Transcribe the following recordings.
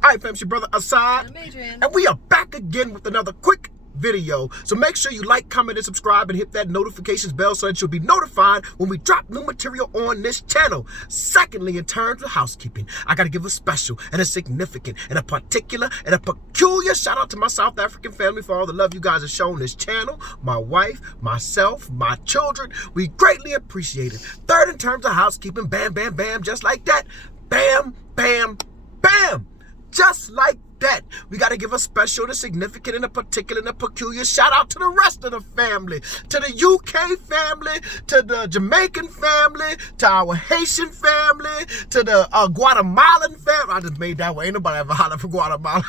All right, fam, it's your brother Assad. I'm Adrian. And we are back again with another quick video. So make sure you like, comment, and subscribe, and hit that notifications bell so that you'll be notified when we drop new material on this channel. Secondly, in terms of housekeeping, I got to give a special and a significant and a particular and a peculiar shout out to my South African family for all the love you guys have shown this channel. My wife, myself, my children. We greatly appreciate it. Third, in terms of housekeeping, bam, bam, bam, just like that. Bam, bam, bam. Just like that. We got to give a special, and a significant, and a particular, and a peculiar shout out to the rest of the family. To the UK family, to the Jamaican family, to our Haitian family, to the Guatemalan family. I just made that way. Ain't nobody ever hollered for Guatemala.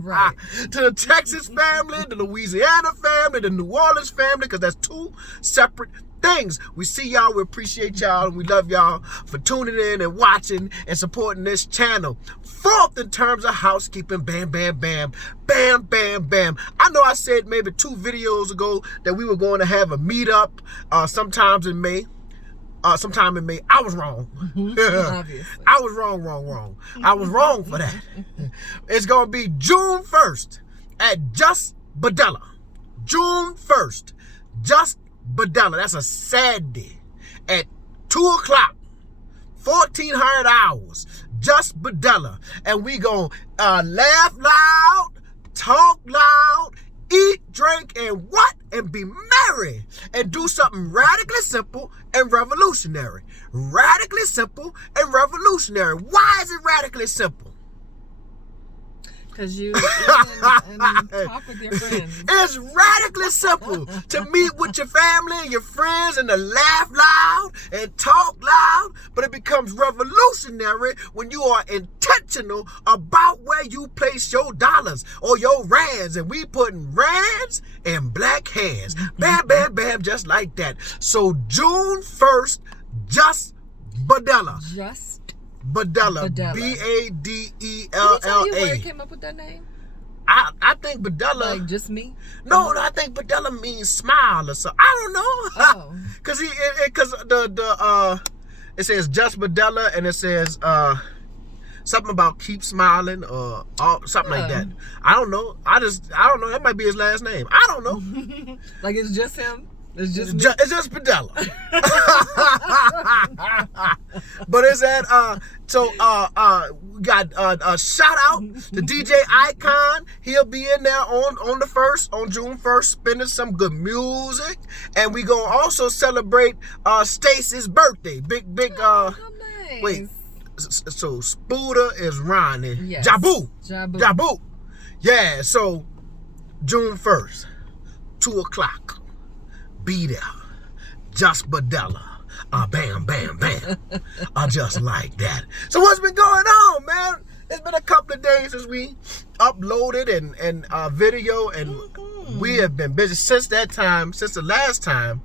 Right. To the Texas family, the Louisiana family, the New Orleans family, because that's two separate things. We see y'all, we appreciate y'all, and we love y'all for tuning in and watching and supporting this channel. Fourth, in terms of housekeeping, bam, bam, bam, bam, bam, bam. I know I said maybe 2 videos ago that we were going to have a meetup sometime in May. I was wrong. Obviously. I was wrong. I was wrong for that. It's going to be June 1st at Just Badella. June 1st, Just Badella. That's a Saturday at 2 o'clock, 1400 hours. Just Badella. And we gonna laugh loud, talk loud, eat, drink, and what? And be merry. And do something radically simple and revolutionary. Radically simple and revolutionary. Why is it radically simple? Because you eat and talk with your friends. It's radically simple to meet with your family and your friends and to laugh loud and talk loud, but it becomes revolutionary when you are intentional about where you place your dollars or your rands, and we putting rands in black hands. Bam, bam, bam, just like that. So June 1st, Just Badella. Just Badella. Badella. Badella. Did he tell you where he came up with that name? I think Badella. Like just me? No, I think Badella means smile or something. I don't know. Oh. Cause it says Just Badella, and it says something about keep smiling or something like that. I don't know. I don't know. That might be his last name. I don't know. Like it's just him? It's just me? It's just Badella. But it's at we got a shout out to DJ Icon. He'll be in there on June 1st, spinning some good music. And we gonna also celebrate Stacy's birthday. Big How nice. wait. So Spooder is Ronnie. Yes. Jabu. Yeah, so June 1st, 2 o'clock. Be there. Just Badella. Bam, bam, bam. Just like that. So what's been going on, man? It's been a couple of days since we uploaded and video, and we have been busy since that time, since the last time.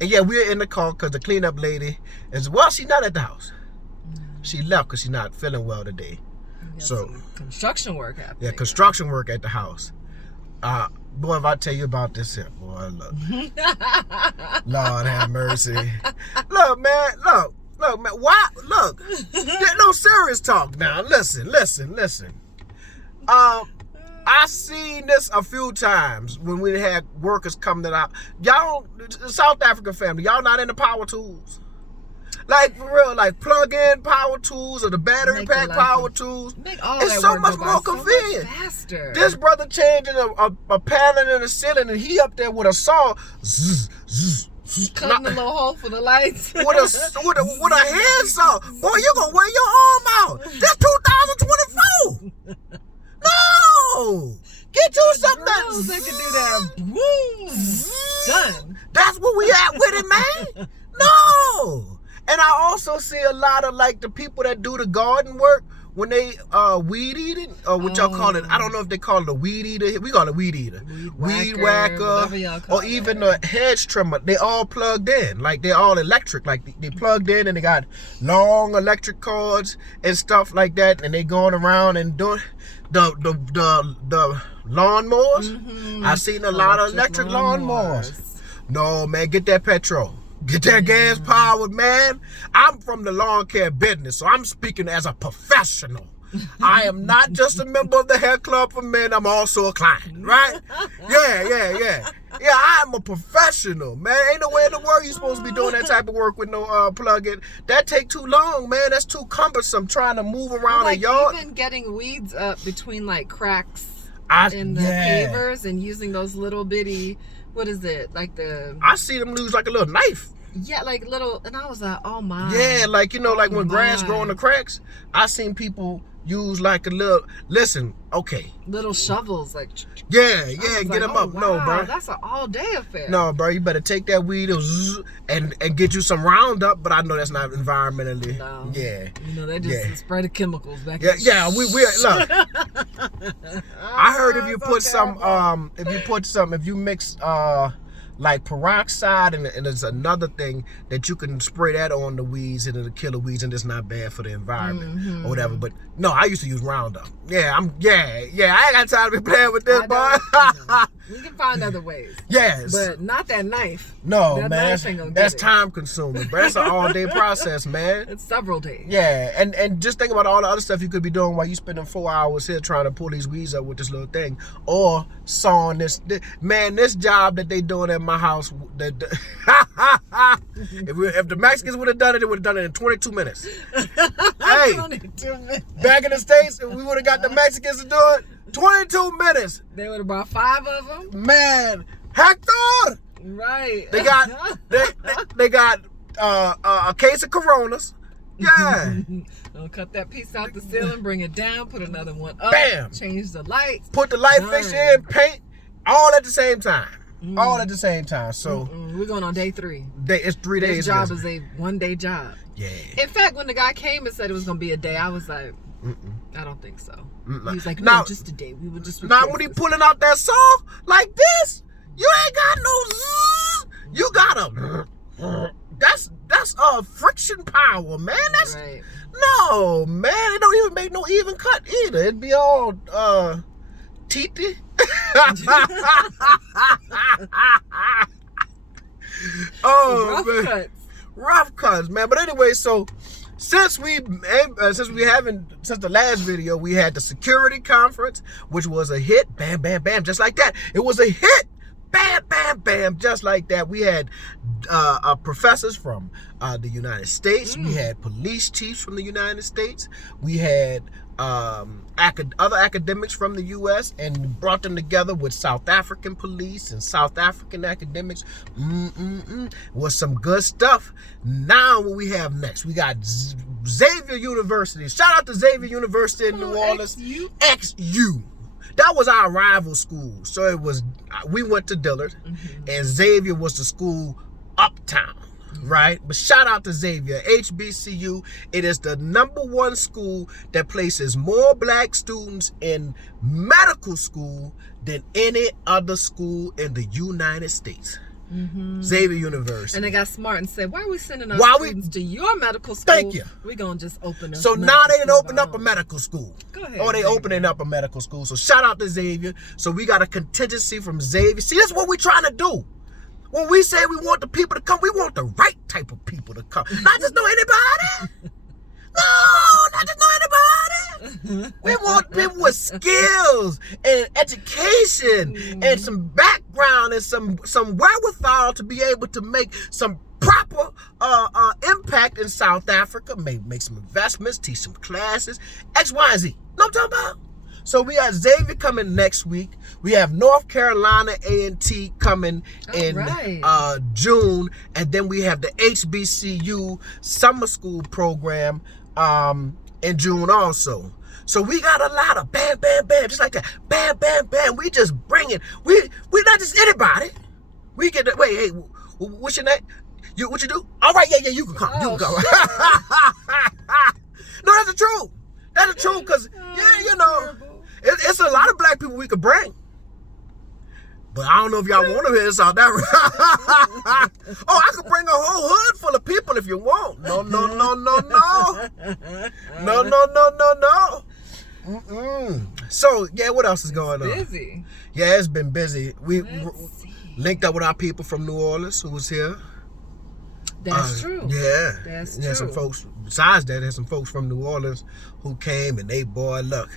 And yeah, we're in the car because the cleanup lady is, well, she's not at the house. She left because she's not feeling well today. So construction work happening. Yeah, construction work at the house. Boy, if I tell you about this here, boy, look. Lord have mercy. Look, man. Why? Look. No serious talk now. Listen. I seen this a few times when we had workers coming out. Y'all, South African family, y'all not into power tools? Like, for real, like plug-in power tools or the battery pack power tools. It's so much more convenient. Faster. This brother changing a panel in the ceiling, and he up there with a saw, cutting a little hole for the lights. with a handsaw. Boy, you gonna wear your arm out. That's 2024. No, get you something that can do that. Boom. Done. That's what we at with it, man. No. And I also see a lot of like the people that do the garden work when they weed eating, or what y'all call it. I don't know if they call it a weed eater. We call it weed eater, weed whacker, or even a hedge trimmer. They all plugged in, like they all electric. Like they plugged in and they got long electric cords and stuff like that, and they going around and doing the lawnmowers. I've seen a lot of electric lawnmowers. No, man, get that petrol. Get that gas powered, man. I'm from the lawn care business, so I'm speaking as a professional. I am not just a member of the hair club for men. I'm also a client, right? Yeah. I'm a professional, man. Ain't no way in the world you supposed to be doing that type of work with no plug-in. That take too long, man. That's too cumbersome trying to move around a yard. Even getting weeds up between like cracks in the yeah. pavers and using those little bitty, what is it? Like the... I see them use like a little knife. Yeah, like little, and I was like, oh my. Yeah, like, you know, like when grass grow in the cracks, I seen people use like a little, listen, okay. Little shovels, like. Yeah, get like, them oh, up. wow, No, bro. That's an all-day affair. No, bro, you better take that weed and get you some Roundup, but I know that's not environmentally. No. Yeah. You know, they just spray the chemicals back. Yeah, we look. I heard if you put if you mix like peroxide and there's another thing that you can spray that on the weeds and it'll kill the weeds and it's not bad for the environment or whatever. But no, I used to use Roundup. Yeah, I ain't got time to be playing with this, boy. We can find other ways. Yes. But not that knife. No, that man. Knife ain't gonna that's get it. time consuming, bro. That's an all day process, man. It's several days. Yeah, and just think about all the other stuff you could be doing while you spending 4 hours here trying to pull these weeds up with this little thing, or sawing this job that they doing at my house. If the Mexicans would have done it, they would have done it in 22 minutes. Hey, back in the States, if we would have got the Mexicans to do it, 22 minutes. They would have brought 5 of them. Man, Hector. Right. They got they got a case of Coronas. Yeah. They'll cut that piece out the ceiling, bring it down, put another one up. Bam. Change the lights. Put the light fixture in, paint, all at the same time. All at the same time. So we're going on day 3. It's 3 days. This job is a 1-day job. Yeah. In fact, when the guy came and said it was going to be a day, I was like, I don't think so. He was like, no, just a day. We would just. Now when he pulling out that saw like this, you ain't got no zzz. You got a. That's friction power, man. That's right. No, man. It don't even make no even cut either. It'd be all teethy. Oh, rough man. cuts. Rough cuts, man. But anyway, so since the last video, we had the security conference, which was a hit. Bam, bam, bam, just like that. It was a hit. Bam, bam, bam, just like that. We had professors from the United States. We had police chiefs from the United States. We had other academics from the U.S. and brought them together with South African police and South African academics. Was some good stuff. Now what we have next, we got Xavier University. Shout out to Xavier University in New Orleans. XU. That was our rival school. So we went to Dillard and Xavier was the school uptown. Right? But shout out to Xavier, HBCU. It is the #1 school that places more black students in medical school than any other school in the United States. Xavier University. And they got smart and said, why are we sending our students to your medical school? Thank you. We're going to just open up. So now they done open up a medical school. Go ahead. Or they opening up a medical school. So shout out to Xavier. So we got a contingency from Xavier. See, that's what we're trying to do. When we say we want the people to come, we want the right type of people to come. Not just know anybody. No, not just know anybody. We want people with skills and education and some background and some wherewithal to be able to make some proper impact in South Africa. Make some investments, teach some classes, X, Y, and Z. Know what I'm talking about? So we got Xavier coming next week. We have North Carolina A&T coming in June. And then we have the HBCU summer school program in June also. So we got a lot of bam, bam, bam, just like that. Bam, bam, bam. We just bring it. We not just anybody. We get the, wait, hey, what's your name? What you do? All right, yeah, you can come. You can come. No, that's the truth. That's the truth, because, you know, it's a lot of black people we could bring. But I don't know if y'all want to hear this out there. Oh, I could bring a whole hood full of people if you want. No. No. So, yeah, what else is going on? Busy. Yeah, it's been busy. We linked up with our people from New Orleans who was here. That's true. Yeah. That's Yeah, some true. folks, besides that, there's some folks from New Orleans who came and they, boy, look.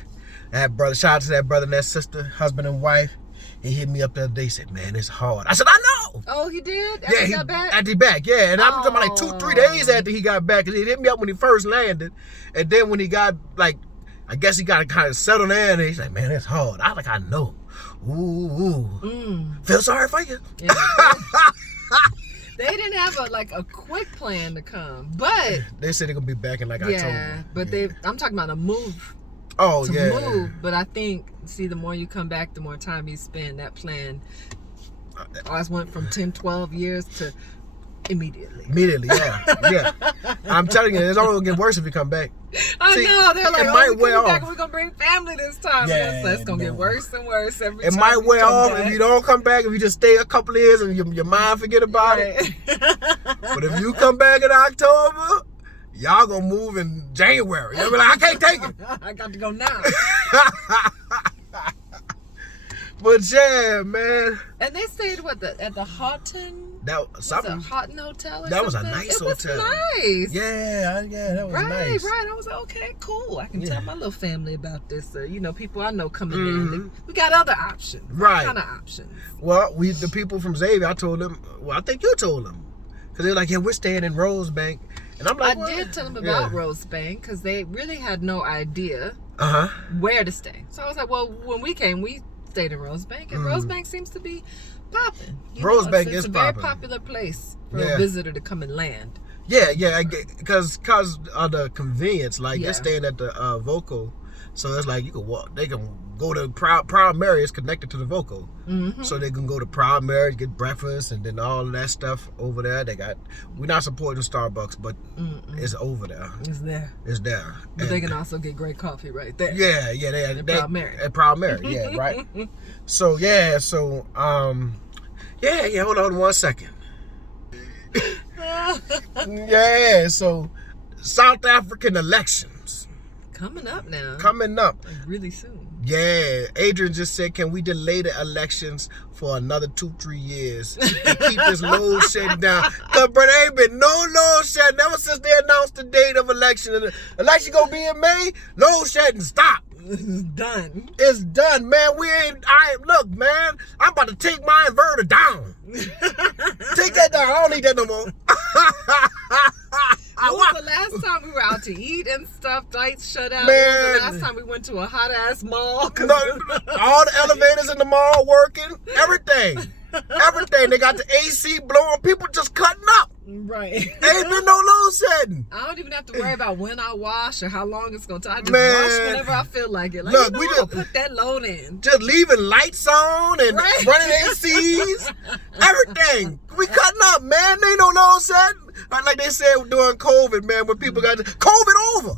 That brother, shout out to that brother and that sister, husband and wife. He hit me up the other day, said, man, it's hard. I said, I know. Oh, he did? After Yeah, he got back? After he back, yeah. And I'm talking about like 2-3 days after he got back. Cause he hit me up when he first landed. And then when he got, like, I guess he got to kind of settle in, and he's like, man, it's hard. I was like, I know. Ooh. Feel sorry for you. Yeah. They didn't have a quick plan to come, but they said they're gonna be back in like October. Yeah, but I'm talking about a move. Oh, to yeah. move, but I think, see, the more you come back, the more time you spend. That plan always went from 10, 12 years to immediately. Immediately, yeah. I'm telling you, it's only gonna get worse if you come back. I know, they're like, might wear back, off. We're gonna bring family this time. Yeah, It's gonna get worse and worse every time. It might wear off back. if you don't come back. If you just stay a couple of years and your mind forget about it. But if you come back in October, y'all gonna move in January. You'll be like, I can't take it. I got to go now. But yeah, man. And they stayed at the Houghton. That something. Was it a Houghton Hotel or That was a something? nice It was hotel. nice. Yeah, that was nice. Right. I was like, okay, cool. I can tell my little family about this. People I know coming Mm-hmm. in. We got other options. Right. What kind of options? Well, the people from Xavier, I told them. Well, I think you told them, because they're like, yeah, we're staying in Rosebank, and I'm like, I did tell them about Rosebank because they really had no idea where to stay. So I was like, well, when we came, we stayed in Rosebank, and Rosebank seems to be popping. Rosebank is it's a very popping. popular place for a visitor to come and land. Yeah, because of the convenience. Like they're staying at the Voco, so it's like you can walk. They can go to Proud Mary is connected to the Voco, so they can go to Proud Mary, get breakfast, and then all of that stuff over there. We're not supporting Starbucks, but it's over there. It's there. It's there. But they can also get great coffee right there. Yeah, At Proud Mary. At Proud Mary, yeah, right. Hold on 1 second. So South African elections coming up now. Like really soon. Yeah, Adrian just said, can we delay the elections for another 2-3 years to keep this load shedding down? Cause bro, there ain't been no load shedding ever since they announced the date of election. And the election gonna be in May. Load shedding stop. It's done. It's done, man. Look, man. I'm about to take my inverter down. Take that down. I don't need that no more. When was the last time we were out to eat and stuff? Lights shut out. Man. When was the last time we went to a hot ass mall? All the elevators in the mall working. Everything. They got the AC blowing. People just cutting up. Right. Ain't been no load shedding. I don't even have to worry about when I wash or how long it's gonna take. I just Man. wash whenever I feel like it. Like, Look, we just put that load in. Just leaving lights on and running ACs. Everything. We cutting up, man. There ain't no load shedding. Like they said during COVID, man, when people got COVID over.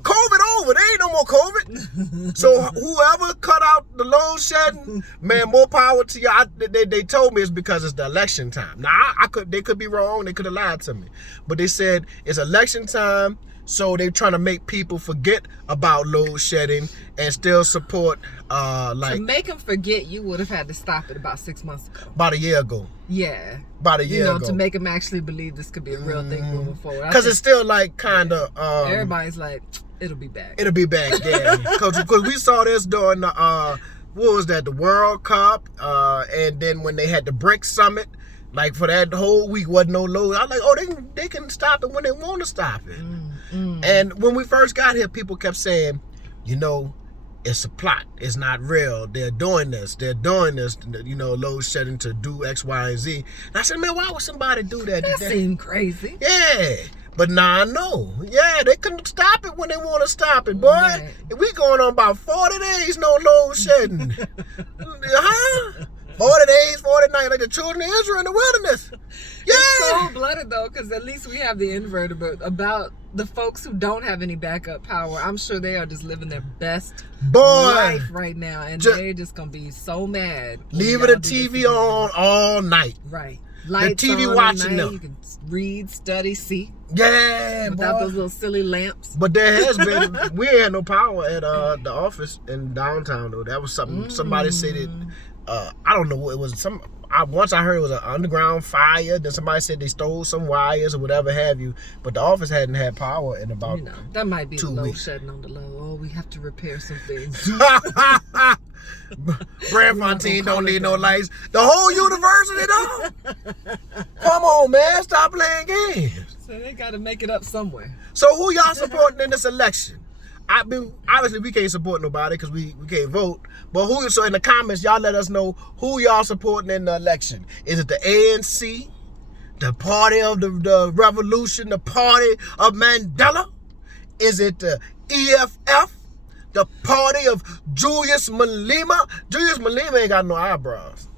COVID over. There ain't no more COVID. So whoever cut out the load shedding, man, more power to you. They told me it's because it's the election time. Now they could be wrong. They could have lied to me, but they said it's election time, so they're trying to make people forget about load shedding and still support. To make them forget, you would have had to stop it about 6 months ago. About a year ago. Yeah. About a year ago. To make them actually believe this could be a real thing moving forward. Because it's still like kind of. Everybody's like, it'll be back. It'll be back, yeah. Because we saw this during the, what was that, the World Cup, and then when they had the BRICS Summit, like for that whole week wasn't no load. I was like, oh, they can stop it when they want to stop it. And when we first got here, people kept saying, it's a plot. It's not real. They're doing this, load shedding to do X, Y, and Z. And I said, man, why would somebody do that? That seemed crazy. Yeah. But now I know. Yeah, they can stop it when they want to stop it, boy. Right. We going on about 40 days, no load shedding. 40 days, 40 nights, like the children of Israel in the wilderness. Yeah. It's cold-blooded, though, because at least we have the inverter. But about the folks who don't have any backup power, I'm sure they are just living their best life right now. And they're just going to be so mad. Leaving the TV on all night. Right. Lights the TV on watching night, them. You can read, study, see. Yeah, without boy. those little silly lamps. But there has been, we ain't had no power at the office in downtown, though. That was something somebody said it. I don't know what it was. once I heard it was an underground fire. Then somebody said they stole some wires or whatever have you. But the office hadn't had power in about that might be 2 load weeks. shedding on the low. Oh, we have to repair some things. Branfontein don't need no lights. The whole university don't. Come on, man. Stop playing games. So they got to make it up somewhere. So who y'all supporting in this election? I mean, obviously we can't support nobody because we can't vote. But who? So in the comments, y'all let us know who y'all supporting in the election. Is it the ANC, the Party of the Revolution, the Party of Mandela? Is it the EFF, the Party of Julius Malema? Julius Malema ain't got no eyebrows.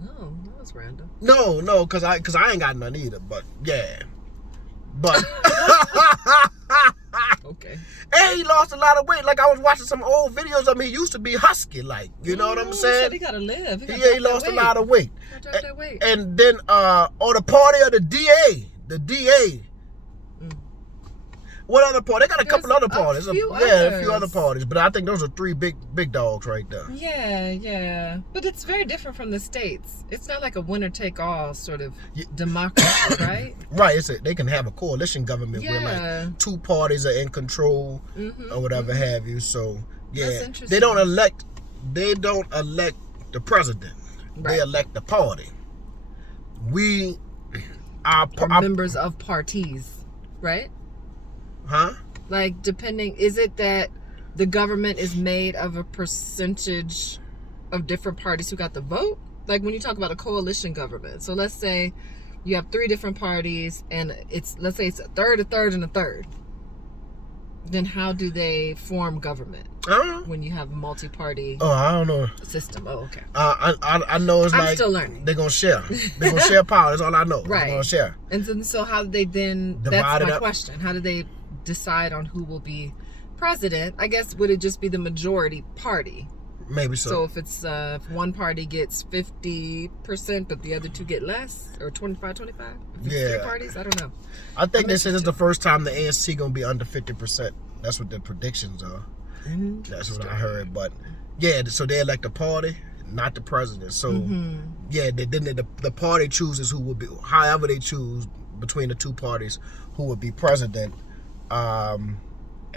No, that was random. No, cause I ain't got none either. But yeah, but. Okay. And he lost a lot of weight. Like I was watching some old videos of him. He used to be husky, like, you know what I'm saying? He gotta live. He lost a lot of weight. That weight. And then the party of the DA. The DA. What other party? They got a couple other parties. A few other parties. But I think those are 3 big dogs right there. Yeah. But it's very different from the States. It's not like a winner-take-all sort of democracy, right? Right. They can have a coalition government where like 2 parties are in control or whatever have you. So yeah, they don't elect the president. Right. They elect the party. We are members of parties, right? Huh? Like, depending, is it that the government is made of a percentage of different parties who got the vote? Like when you talk about a coalition government. So let's say you have 3 different parties and let's say it's a third, and a third. Then how do they form government? I don't know. When you have a multi-party I don't know. system. Oh, okay. I know it's I'm still learning. They're going to share. They're going to share power. That's all I know. Right. They're going to share. And so how do they then, that's my question. How do they decide on who will be president? I guess would it just be the majority party? Maybe so. So if it's if one party gets 50% but the other 2 get less, or 25-25? If it's 3 parties? I don't know. I think they said it's the first time the ANC gonna be under 50%. That's what the predictions are. That's what I heard. But yeah, so they elect the party, not the president. So yeah, then the party chooses who will be, however they choose between the 2 parties, who would be president.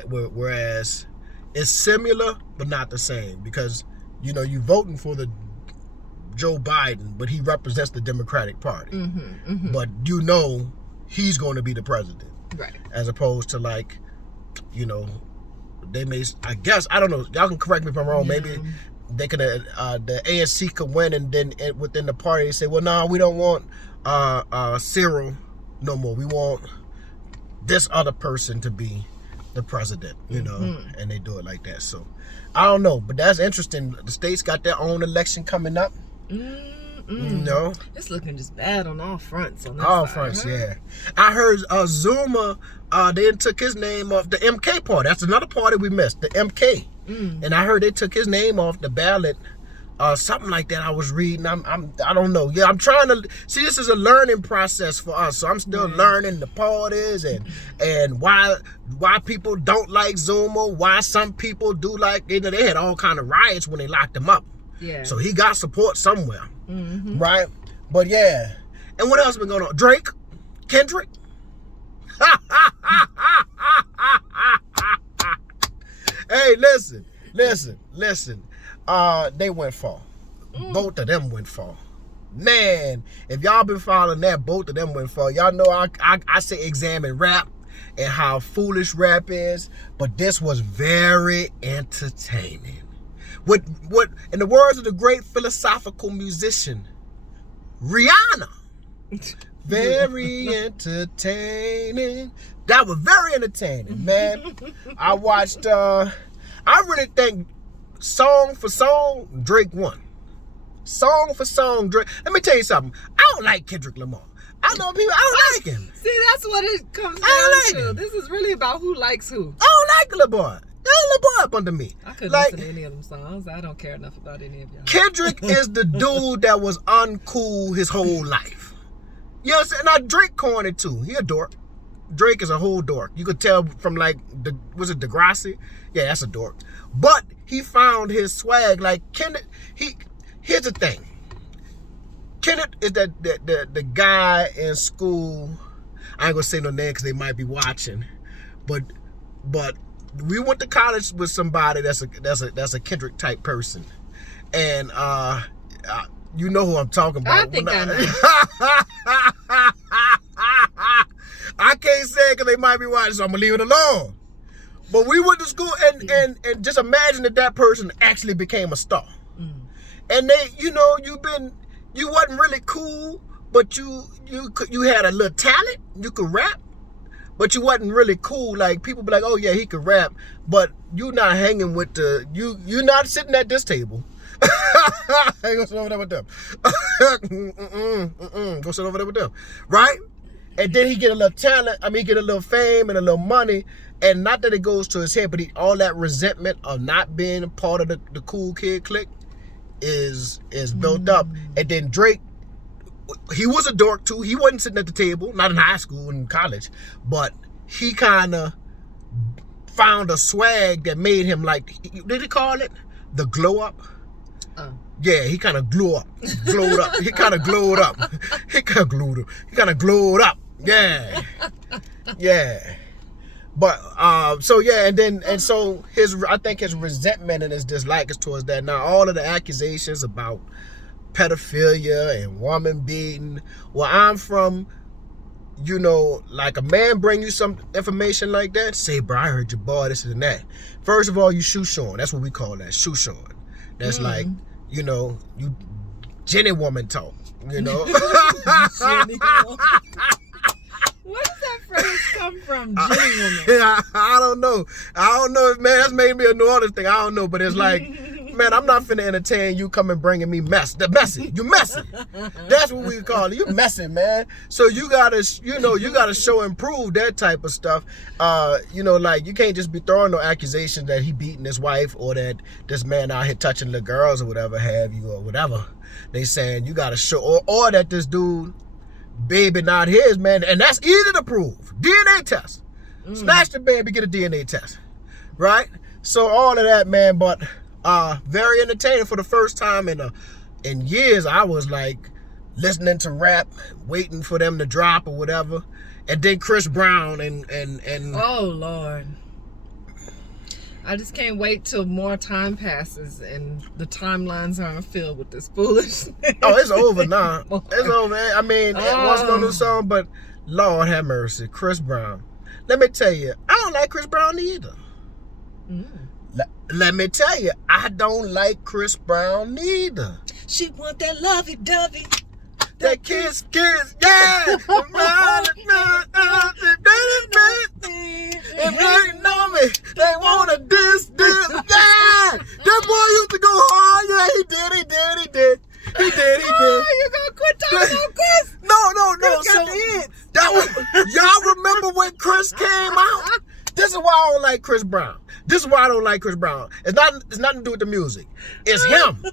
Whereas it's similar but not the same, because you voting for the Joe Biden, but he represents the Democratic Party. But he's going to be the president, right? As opposed to like, they may, I guess, I don't know. Y'all can correct me if I'm wrong. Maybe they could the ANC could win, and then within the party they say, well, no, we don't want Cyril no more. We want this other person to be the president, and they do it like that. So I don't know, but that's interesting. The states got their own election coming up. It's looking just bad on all fronts. All fronts, huh? Yeah. I heard Zuma, they took his name off the MK party. That's another party we missed, the MK. And I heard they took his name off the ballot. Something like that I was reading. I don't know. Yeah, I'm trying to see. This is a learning process for us, so I'm still learning the parties and why people don't like Zuma. Why some people do like. They had all kind of riots when they locked him up. Yeah. So he got support somewhere, right? But yeah. And what else been going on? Drake, Kendrick. Hey, listen. They went far. Both of them went far. Man, if y'all been following that, both of them went far. Y'all know I say examine rap and how foolish rap is, but this was very entertaining. What in the words of the great philosophical musician Rihanna, very entertaining. That was very entertaining, man. I watched I really think song for song, Drake won. Song for song, Drake. Let me tell you something. I don't like Kendrick Lamar. I know people, I don't like him. See, that's what it comes down to. This is really about who likes who. I don't like Lamar. Lamar up under me. I couldn't listen to any of them songs. I don't care enough about any of y'all. Kendrick is the dude that was uncool his whole life. You know what I'm saying? Now, Drake corny too. He a dork. Drake is a whole dork. You could tell from was it Degrassi? Yeah, that's a dork. But he found his swag. Like Kendrick, here's the thing. Kenneth is the guy in school. I ain't gonna say no name because they might be watching, but we went to college with somebody that's a Kendrick type person, and you know who I'm talking about. I think I know. I can't say it because they might be watching, so I'm gonna leave it alone. But we went to school, and just imagine that person actually became a star. And they, you wasn't really cool, but you had a little talent. You could rap, but you wasn't really cool. Like people be like, oh yeah, he could rap, but you not hanging with you're not sitting at this table. I ain't gonna sit over there with them. Go sit over there with them, right? And then he get a little talent. He get a little fame and a little money. And not that it goes to his head, but all that resentment of not being a part of the cool kid clique is built up. And then Drake, he was a dork too. He wasn't sitting at the table, not in high school and college, but he kind of found a swag that made him like, did he call it the glow up? Oh. Yeah, he kind of glowed up. He kind of glowed up. He kind of glowed up. Yeah. Yeah. But so yeah, so I think his resentment and his dislike is towards that. Now all of the accusations about pedophilia and woman beating, where I'm from, like a man bring you some information like that, say, bro, I heard your boy, this and that. First of all, you shoe showing. That's what we call that, shoe showing. That's like, you Jenny woman talk, Jenny woman. Where does that phrase come from, Jenny woman? I don't know. Man, that's maybe a New Orleans thing. I don't know, but it's like, man, I'm not finna entertain you coming bringing me mess. The messy. You messy. That's what we call it. You messy, man. So you gotta show and prove that type of stuff. Like you can't just be throwing no accusations that he beating his wife or that this man out here touching the girls or whatever have you or whatever. They saying you gotta show or that this dude baby not his, man, and that's easy to prove. DNA test. Snatch the baby, get a DNA test. Right? So all of that, man, but very entertaining for the first time in years. I was like listening to rap, waiting for them to drop or whatever. And then Chris Brown and oh Lord. I just can't wait till more time passes and the timelines aren't filled with this foolishness. Oh, it's over now. It's over. It wasn't no new song, but Lord have mercy, Chris Brown. Let me tell you, I don't like Chris Brown either. Let me tell you, I don't like Chris Brown neither. She want that lovey-dovey. That kiss, yeah. And they know me, they want to diss, yeah. That boy used to go hard, yeah, he did. Oh, you gonna quit talking about Chris? No. So that was, y'all remember when Chris came out? This is why I don't like Chris Brown. It's nothing to do with the music. It's him.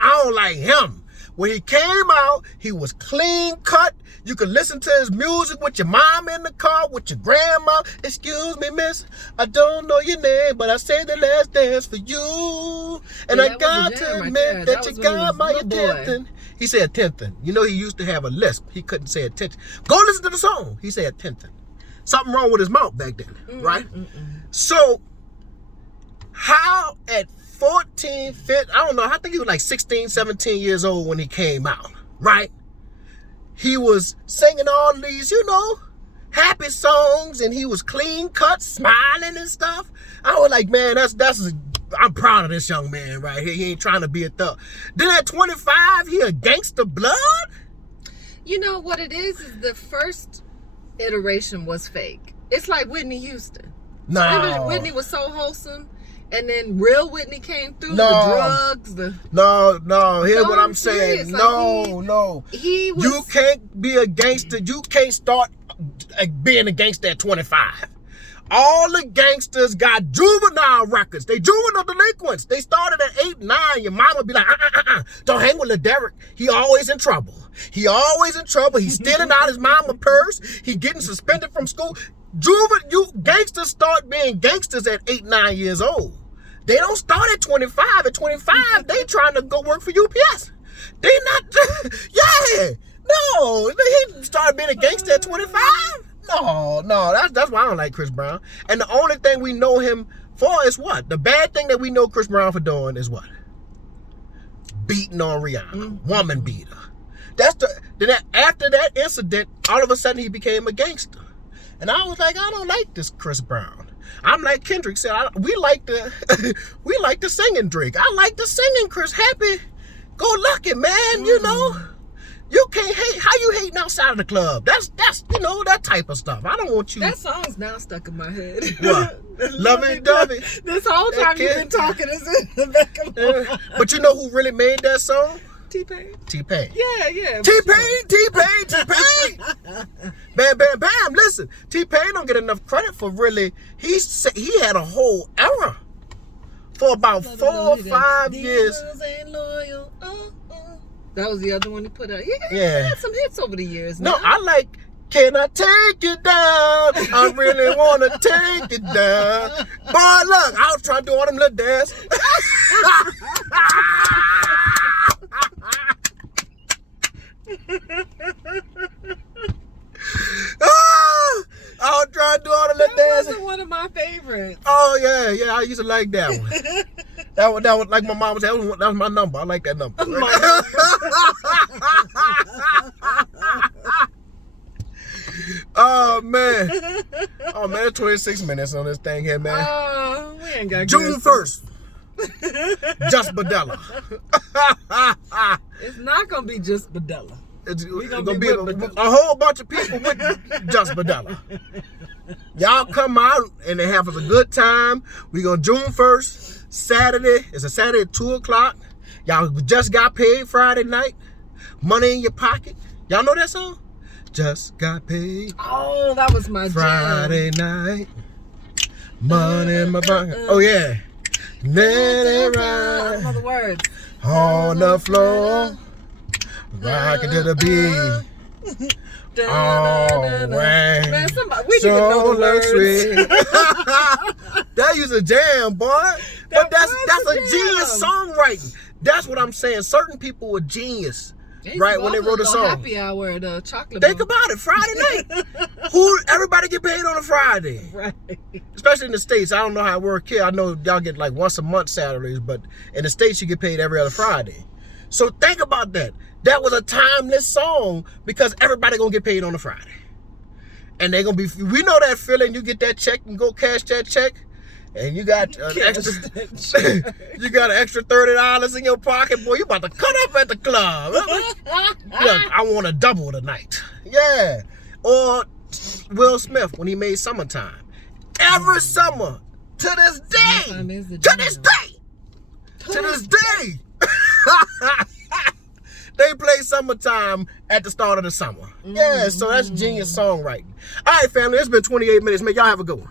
I don't like him. When he came out, he was clean cut. You could listen to his music with your mom in the car, with your grandma. Excuse me, miss, I don't know your name, but I say the last dance for you. And I got to admit that you got my attention. He said attention. He used to have a lisp. He couldn't say attention. Go listen to the song. He said attention. Something wrong with his mouth back then, right? So, how at 14, 15, I don't know, I think he was like 16, 17 years old when he came out, right? He was singing all these, happy songs, and he was clean cut, smiling and stuff. I was like, man, I'm proud of this young man right here. He ain't trying to be a thug. Then at 25, he a gangster blood? You know what it is the first iteration was fake. It's like Whitney Houston. No. Whitney was so wholesome. And then real Whitney came through, the drugs, No, here's what I'm saying. No. He was... You can't be a gangster. You can't start being a gangster at 25. All the gangsters got juvenile records. They juvenile delinquents. They started at 8, 9. Your mama be like, don't hang with Lil Derek. He always in trouble. He's stealing out his mama purse. He getting suspended from school. Gangsters start being gangsters at 8, 9 years old. They don't start at 25. At 25, they trying to go work for UPS. They not, yeah. No, he started being a gangster at 25. No, that's why I don't like Chris Brown. And the only thing we know him for is what? The bad thing that we know Chris Brown for doing is what? Beating on Rihanna, woman beater. After that incident, all of a sudden he became a gangster. And I was like, I don't like this Chris Brown. I'm like Kendrick said, we like the singing Drake. I like the singing Chris. Happy, go lucky, man. You know, you can't hate. How you hating outside of the club? That's that type of stuff. I don't want you. That song's now stuck in my head. What? Lovey-dovey. This whole time you've been talking is in the back of my mind. But you know who really made that song? T-Pain. T-Pain. Yeah. T-Pain. Bam, bam, bam. Listen, T-Pain don't get enough credit for really. He had a whole era for about 4 or 5 years. Ain't loyal. That was the other one he put out. He had some hits over the years. No, I like. Can I take it down? I really want to take it down. Boy, look, I was trying to do all them little dance. I was trying to do all the little dance. That was one of my favorites. Oh, yeah, I used to like that one. That was like my mom was saying, that was my number. I like that number. Oh man, 26 minutes on this thing here, man. Oh, we ain't got June 1st. Just Badella. It's not gonna be just Badella. It's gonna be a whole bunch of people with Just Badella. Y'all come out and they have us a good time. We gonna June 1st, Saturday. It's a Saturday at 2:00. Y'all just got paid Friday night. Money in your pocket. Y'all know that song? Just got paid. Oh, that was my Friday night. Money in my pocket. Oh yeah. Let it ride. I know the words. On the floor. Rockin' to the beat. Oh, man. We didn't know the words. Sweet. That used a jam, boy. But that's a genius songwriting. That's what I'm saying. Certain people were genius. Right, when they wrote a song. Happy hour at Chocolate Think about it, Friday night. Everybody get paid on a Friday. Right. Especially in the States. I don't know how it works here. I know y'all get like once a month salaries, but in the States you get paid every other Friday. So think about that. That was a timeless song because everybody gonna get paid on a Friday. And they gonna be, we know that feeling, you get that check and go cash that check. And you got an extra $30 in your pocket, boy. You about to cut up at the club. Look, I want to double tonight. Yeah. Or Will Smith when he made Summertime. Every summer, to this day, they play Summertime at the start of the summer. Yeah, so that's genius songwriting. All right, family, it's been 28 minutes. Man, y'all have a good one.